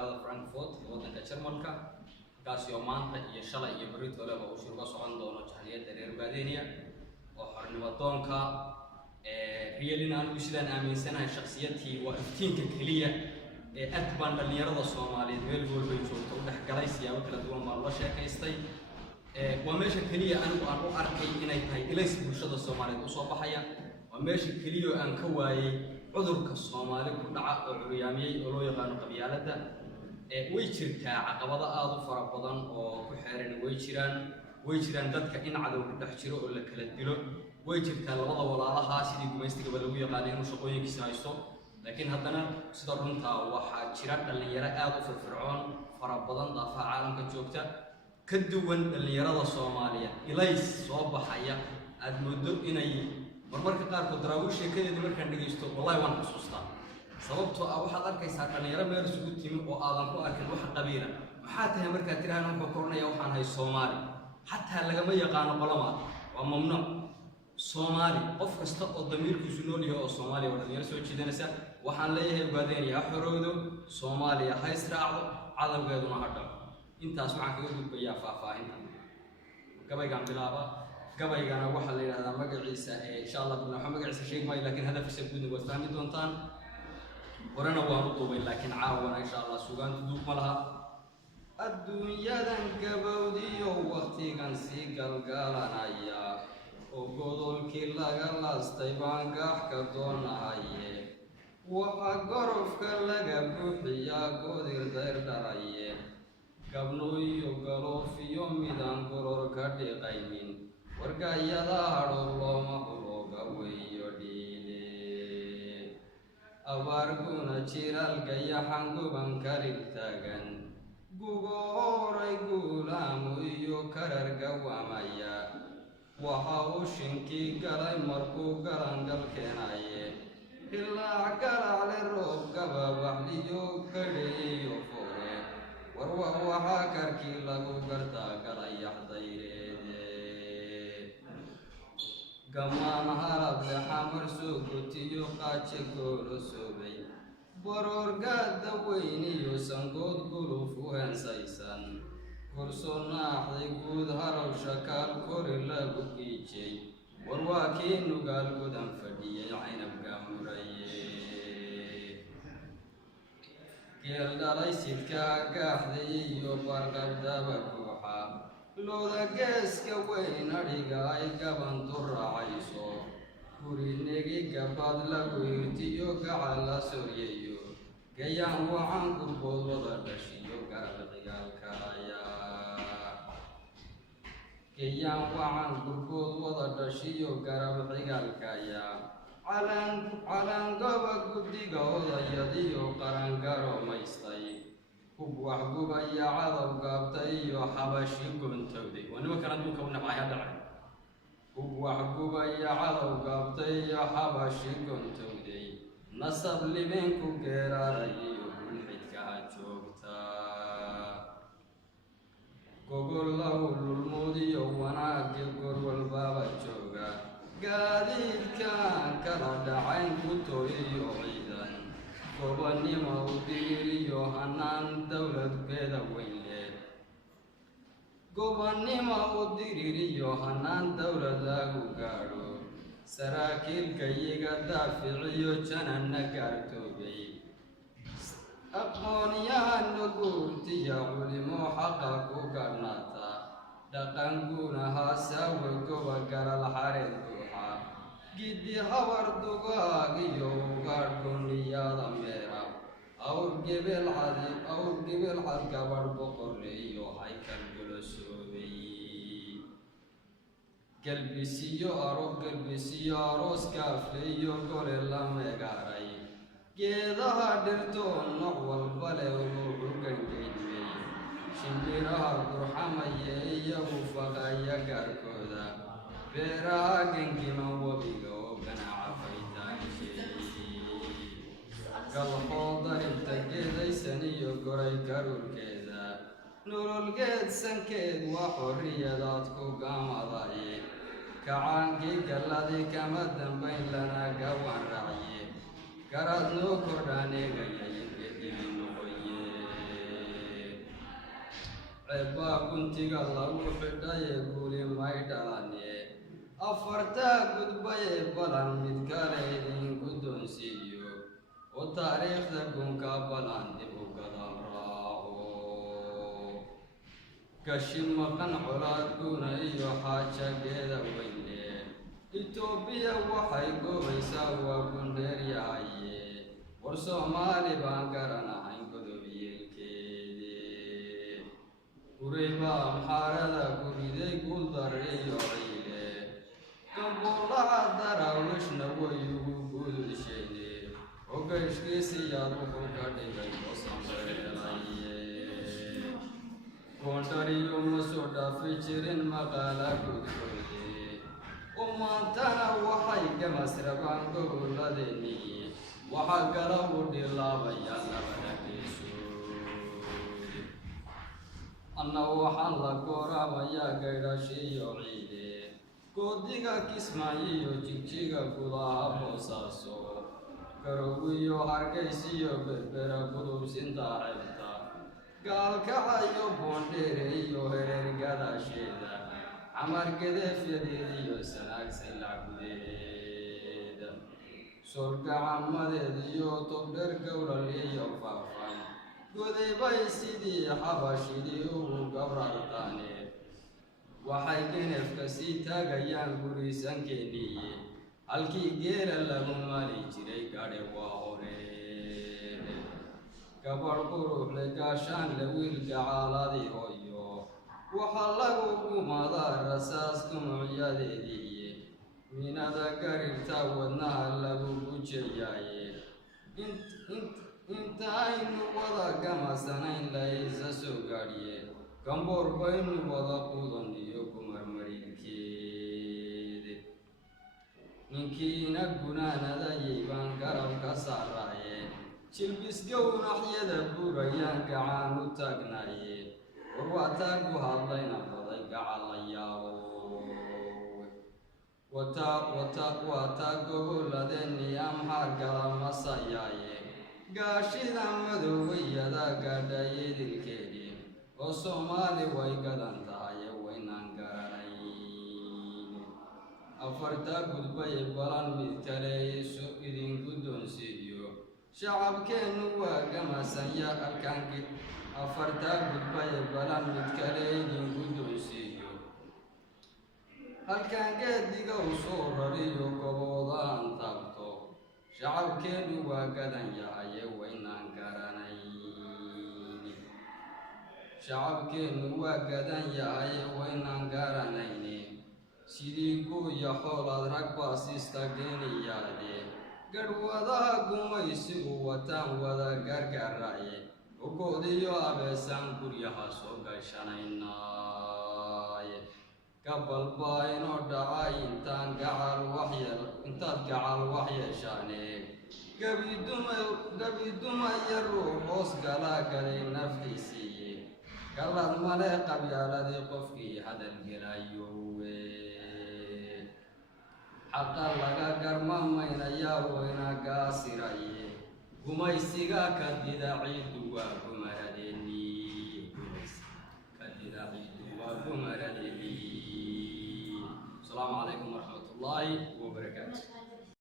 magaalada Frankfurt waddanka Jarmalka kaas oo maanta iyo shalay iyo berrito leh oo shirka socon doono jahliyada reer Baadeniya oo xornimo doonka riyalina anigu sidaan aaminsanahay shakhsiyadii waa iftiinka kaliya ee adban dhalinyarada Soomaaliyeed meel walba ay joogto u dhaxgalay siyaabo kala duwan ma loo sheekaystay waa meesha kaliya anigu aan u arkay inay tahay ilays bulshada Soomaaliyeed u soo baxaya waa meesha kaliya aan ka waayay cudurka Soomaali ku dhaca oo curyaamiyay oo loo yaqaan qabyaaladda way jirtaa caqabado aad u fara badan oo ku xeeran way jiraan dadka in cadow ku dhex jiro oo la kala dilo way jirtaa labada walaalaha sidii gumaystiga lagu yaqaanay inuu shaqooyinkiisa haysto laakiin haddana sida runta waxaa jira dhalinyaro aad u firfircoon fara badan daafaca caalamka joogta ka duwan dhalinyarada Soomaaliyeed ilays soo baxaya aad moodo inay marmarka qaarkood daraawiish sheekadeedii markaan dhageysto wallahi waan xusuustaa sababtoo ah waxaad arkaysaa dhalinyaro meel isugu timi oo aadan ku arkin wax qabiila maxaa tahay markaad tiraahdo wuxuu koronaya waxaan hay Soomaali xataa lagama yaqaano qolama waa mamnuuc Soomaali qof kasta oo damiirkiisu nool yahay oo Soomaali oo dhalinyaro soo jeedanaysa waxaan leeyahay Baadeniya xorowdo Soomaaliya ha israacdo cadawgeeduna ha dhaco intaas waxaan kaga gudbayaa faahfaahinta gabaygaan bilaaba gabaygana waxa la yiraahdaa magaciisa insha Allah waxa magaciisa sheegmay laakiin hadafkiisa guud waa fahmi doontaan horena waan u duubay laakiin caawana insha Allah suugaantu duub ma laha adduunyadan gabowdiyo waqtigan si galgalanaya oo godolkii laga laastay baan gax ka doonahaye waxa gorofka laga buuxiyaa godir dayr dhalaye gabnooyo galoofiyo midaan goror ka dhiqaynin wargayada hadhow looma hulooga weeyo dhiile abaarguna jiraalgayaxan guban karir taagan gugo horay guulaamu iyo karar gawamaya waxa uu shinkii galay markuu galangal keenaye ilaa galacle roob gababaxliyo gadheeyo fore warwa waxaa karkii lagu gartaa galayaxdayreede gamaan halable xamar soo gotiyo qaaje goolo soobay baroorgaada weyniyo sangood guluf u heensaysan kurso naaxday guud harow shakaal kori lagu giijay war waa kii nugaal gudan fadhiyay caynabka muraye geel dhalay sidka gaaxday iyo barqabdaba buuxa looda geeska weyn adhiga ay gabantu raacayso gurinegi gabad lagu hirtiyo gacal la soryayo gayaan wacan gurbood wada dhashiyo garab cigaalkaya gayaan wacan gurbood wada dhashiyo garab cigaalkaya calan goba guddiga odayadiyo qarangaroomaystay hub wax gubaya cadow gaabtay iyo xabashi goontowday waa nimankan adduunka u nabcaya dhacay hub wax gubaya cadow gaabtay iyo xabashi goontowday nasab libinku geeraaray iyo bulxidkaha joogta gogol lahu lulmuudiyo wanaagga gor walbaba jooga gaadiidkan kala dhacayn ku tooyiyo ciidan gobonnimo u diiriyo hanaan dowladkeeda weynleed gobonnimo u diririyo hanaan dowlad lagu gaadho saraakiil gayiga daaficiyo jananna gaartoobay aqoonyahano guurtiya culimo xaqa ku garnaata dhaqanguuna haasawe goba garal xareed buuxa giddi habar dugaag iyo ugaadh gooniyada meera awr gebel cad gabadh boqorle iyo haykal golosoobay galbisiyo aroos kaafle iyo gole la meegaaray geedaha dhirtoo nooc walba leh ruuxu gangeydmay shimbiraha gurxamaya iyagu faqaya gaarkooda beeraha gengiman webiga oo ganaca faytaanshay galxoo darinta geedaysan iyo goray garuurkeeda nololgeed sankeed waa xorriyadaad ku gaamadaye kacaankii galladii kama dambayn lana gawaan racye garaad noo kordhaan eegaya ingedimi noqoye ceebbaa guntiga lagu xidhaye guli may dhalane afartaa gudbaye balan mid kale idin guddoonsiiyo oo taariikhda gunka balan dib u gadal raaco gashi maqan colaad guna iyo xaajageeda weyne itoobiya waxay goobaysaa waa gundheer yahaye war soomaali baan garanahayn godobyeelkeedii guray baa amxaarada guriday guuldar iyo ciile gambuulaha daraawishna way ugu guudishayne ogayshkiisiyaad wuxuu ka dhigay osambeelaye goondhariyo ma soo dhaafi jirin maqaala gudkoode oo maantana waxay gamasrabaan gobolladeennii waxaa gala u dhilaabayaa labada geesood anna waxaan la gooraamayaa gaydhashiiyo ciide goodiga kismaayiyo jigjiga gudaha boosaaso garowiyo hargaysiyo berbera gudubsinta xebta gaalkaca iyo boondheere iyo hereer gadaasheeda camar gedeefyadeed iyo sanaagsan lacgudeed sorgacamadeed iyo togdheer gowral iyo faafan godaybay sidii xabashidii ugu gabrartaane waxay genefka sii taagayaan gurisankeennii halkii geela lagu mali jiray gadhe waa hore gabadh quruxle gaashaanle wiilka caaladii hoyo waxaa lagu gumadaa rasaas dumucyadeedii minada garirta wadnaha lagu gujayaaye inta aynu wada gamasanayn laysa soo gaadhiye gamboor baynu wada qudan iyo kumarmarinkeede ninkiina gunaanadayay baan garab ka saaraaye jilbisgownaxyada buurayaan gacaan u taagnaaye war waa taagu hadlayna baday gacal la yaabo waa taa gobolladeenii amxaar gala masayaaye gaashida madoowayada gaadhayeedilkeedii oo soomaali way gadan tahaye waynaan garanayn afartaa gudbaye balan mid kale isu idin guddoonsiiyo shacabkeennu waa gamasanya halkaanki afartaa gudbaye balan mid kale idin guddoonsiiyo halkaan geediga u soo rariyo goboodaan taabto shacabkeennu waa gadan yahaye waynaan garanayn shacabkeennu waa gadan yahaye waynaan garanayne sidii gooya xoolaad rag baasiista geeniyaade garhwadaha gumaysigu wataan wada gargaraaye ogoodiyo abeesaan guryaha soo gashanaynaay gabalbaa inoo dhacay intaad gacal wax yeeshaane gabidumaya ruux hoos galaa galay naftiisiiye gallad male qabyaaladii qofkii hadalgelayowe xaqa laga garmamaynayaa wayna gaasiraye gumaysiga kadida ciiddu waa gumaradeennii kadida ciiddu waa gumaradeennii asalaamu calaykum waraxmat ullaahi wabarakaatu